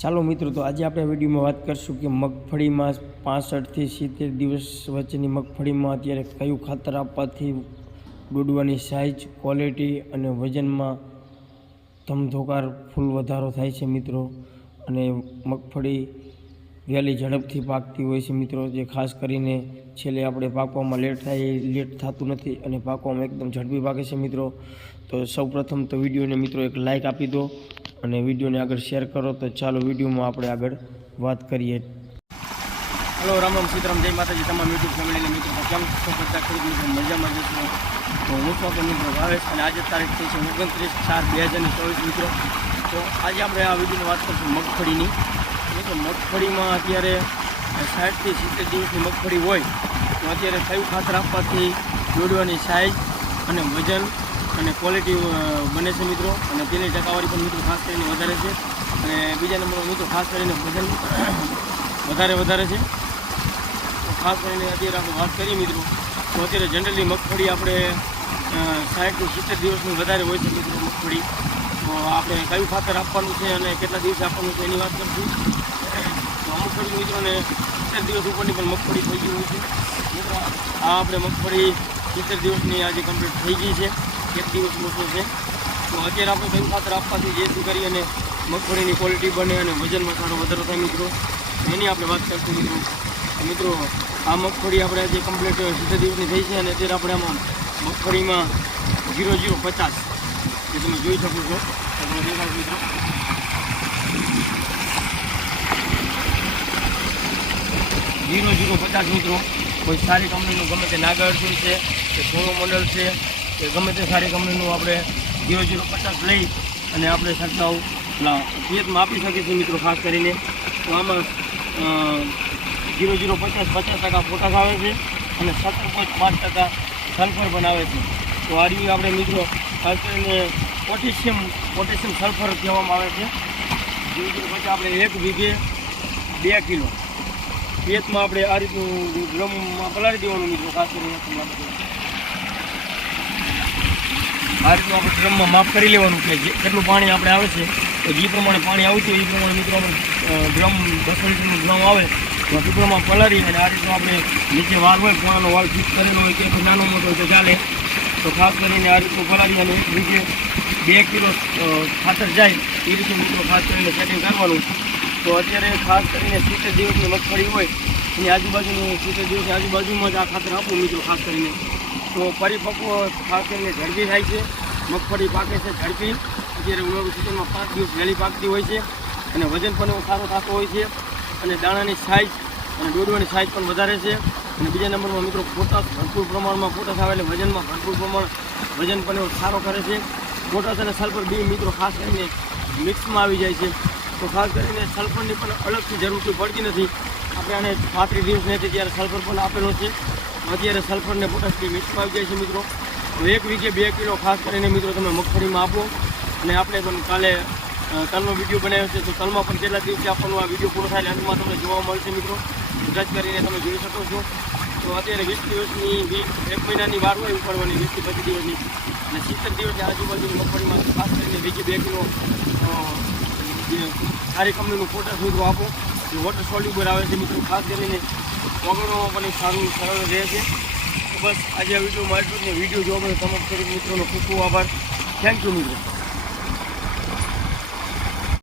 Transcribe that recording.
ચાલો મિત્રો, તો આજે આપણે વિડીયોમાં વાત કરશું કે મગફળીમાં 65 થી 70 દિવસ વચ્ચેની મગફળીમાં અત્યારે કયું ખાતર આપવાથી ડૂડવાની સાઇઝ, ક્વોલિટી અને વજનમાં ધમધોકાર ફૂલ વધારો થાય છે મિત્રો. અને મગફળી વહેલી ઝડપથી પાકતી હોય છે મિત્રો, જે ખાસ કરીને છેલ્લે આપણે પાકવામાં લેટ થતું નથી અને પાકવામાં એકદમ ઝડપી પાકે છે મિત્રો. તો સૌપ્રથમ તો વિડીયોને મિત્રો એક લાઇક આપી દો અને વિડીયોને આગળ શેર કરો. તો ચાલો વિડીયોમાં આપણે આગળ વાત કરીએ. હલો, રામ સીતારામ, જય માતાજી તમામ યુટ્યુબ ફેમિલીને મિત્રો. કેમ છો બધા ખેડૂત મિત્રો? મજામાં જશો? તો હું છું મિત્રો ભાવેશ અને આજે તારીખ થઈ છે 29/4/2024 મિત્રો. તો આજે આપણે આ વિડીયોની વાત કરીશું મગફળીની. મિત્રો, મગફળીમાં અત્યારે 60 થી 70 દિવસની મગફળી હોય તો અત્યારે કયું ખાતર આપવાથી દોડવાની સાઇઝ અને વજન અને ક્વોલિટી બને છે મિત્રો, અને તેની ટકાવારી પણ મિત્રો ખાસ કરીને વધારે છે. અને બીજા નંબરમાં મિત્રો ખાસ કરીને વજન વધારે છે. તો ખાસ કરીને અત્યારે આપણે વાત કરીએ મિત્રો, તો અત્યારે જનરલી મગફળી આપણે 60 થી 70 દિવસની વધારે હોય છે મિત્રો મગફળી. તો આપણે કયું ખાતર આપવાનું છે અને કેટલા દિવસે આપવાનું છે એની વાત કરીશું. તો અમુક ખેડૂત મિત્રોને 70 દિવસ ઉપરની પણ મગફળી થઈ ગઈ હોય છે મિત્રો. આ આપણે મગફળી 70 દિવસની આજે કમ્પ્લીટ થઈ ગઈ છે, એક દિવસ મોટો છે. તો અત્યારે આપણે કયું ખાતર આપવાથી જેથી કરી અને મગફળીની ક્વોલિટી બને અને વજનમાં સારો વધારો થાય મિત્રો, એની આપણે વાત કરીશું મિત્રો. મિત્રો, આ મગફળી આપણે આજે કમ્પ્લીટ 70 દિવસની થઈ છે અને અત્યારે આપણે આમાં મગફળીમાં 0050 જે તમે જોઈ શકો છો તમે દેખાડો મિત્રો. 0050 મિત્રો, કોઈ સારી કંપનીનું ગમે તે નાગાર્જુન છે કે સોનો મોડલ છે કે ગમે તે સારી કંપનીનું આપણે 0050 લઈ અને આપણે છંટકાવ ખેતમાં આપી શકીએ છીએ મિત્રો. ખાસ કરીને તો આમાં 0050 50% પોટાશ આવે છે અને 17.5% સલ્ફર પણ આવે છે. તો આ રીતે આપણે મિત્રો ખાસ કરીને પોટેશિયમ સલ્ફર કહેવામાં આવે છે. 0050 આપણે 1 વીઘે 2 કિલો ખેતમાં આપણે આ રીતનું ડ્રમમાં પલાળી દેવાનું મિત્રો. ખાસ કરીને આ રીતનું આપણે ડ્રમમાં માફ કરી લેવાનું કે કેટલું પાણી આપણે આવે છે, તો જે પ્રમાણે પાણી આવતું હોય એ પ્રમાણે મિત્રો આપણે ડ્રમ 10 લીટરનું ડ્રમ આવે તો ટુકડામાં પલાળી અને આ રીતનું આપણે નીચે વાળ હોય, પોણાનો વાળ ફિક્સ કરેલો હોય કે નાનો મોટો હોય તો ચાલે. તો ખાસ કરીને આ રીતનું પલાળી અને 1 વીઘે 2 કિલો ખાતર જાય એ રીતે મિત્રો ખાસ કરીને સેટિંગ કરવાનું. તો અત્યારે ખાસ કરીને 70 દિવસની મગફળી હોય એની આજુબાજુની 70 દિવસની આજુબાજુમાં જ આ ખાતર આપવું મિત્રો. ખાસ કરીને તો પરિપક્વ ખાસ કરીને ઝડપી થાય છે, મગફળી પાકે છે ઝડપી. અત્યારે ઉનાળુ સિઝનમાં 5 દિવસ વહેલી પાકતી હોય છે અને વજન પણ એવો સારો થતો હોય છે અને દાણાની સાઇઝ અને દોડવાની સાઇઝ પણ વધારે છે. અને બીજા નંબરમાં મિત્રો પોટાશ ભરપૂર પ્રમાણમાં પોટાશ આવે એટલે વજનમાં ભરપૂર પ્રમાણ વજન પણ એવો સારો કરે છે. પોટાશ અને સલ્ફર બે મિત્રો ખાસ કરીને મિક્સમાં આવી જાય છે. તો ખાસ કરીને સલ્ફરની પણ અલગથી જરૂર કોઈ પડતી નથી. આપણે આને 35 દિવસની હતી ત્યારે સલ્ફર પણ આપેલો છે. અત્યારે સલ્ફરને પોટાશથી મિક્સમાં આવી જાય છે મિત્રો. તો 1 વીઘે 2 કિલો ખાસ કરીને મિત્રો તમે મગફળીમાં આપો. અને આપણે પણ કાલે તલનો વિડીયો બનાવ્યો છે, તો તલમાં પણ કેટલા દિવસે આપવાનું આ વિડીયો પૂરો થાય અંતમાં તમને જોવા મળશે મિત્રો. ટચ કરીને તમે જોઈ શકો છો. તો અત્યારે 20 દિવસની 1 મહિનાની વાર હોય ઉપાડવાની, 20 થી 25 દિવસની અને 70 દિવસની આજુબાજુની મગફળીમાં ખાસ કરીને વીઘે 2 કિલો સારી કંપનીનું પોટાશ મિત્રો આપો. એ વોટર સોલ્યુબલ આવે છે મિત્રો. ખાસ કરીને વગરનો પણ સારું સરળ રહે છે. તો બસ આજે આ વિડીયોમાં એટલું જ ને. વિડીયો જોવા માટે તમામ ખેડૂત મિત્રોનો ખૂબ ખૂબ આભાર. થેન્ક યુ મિત્રો.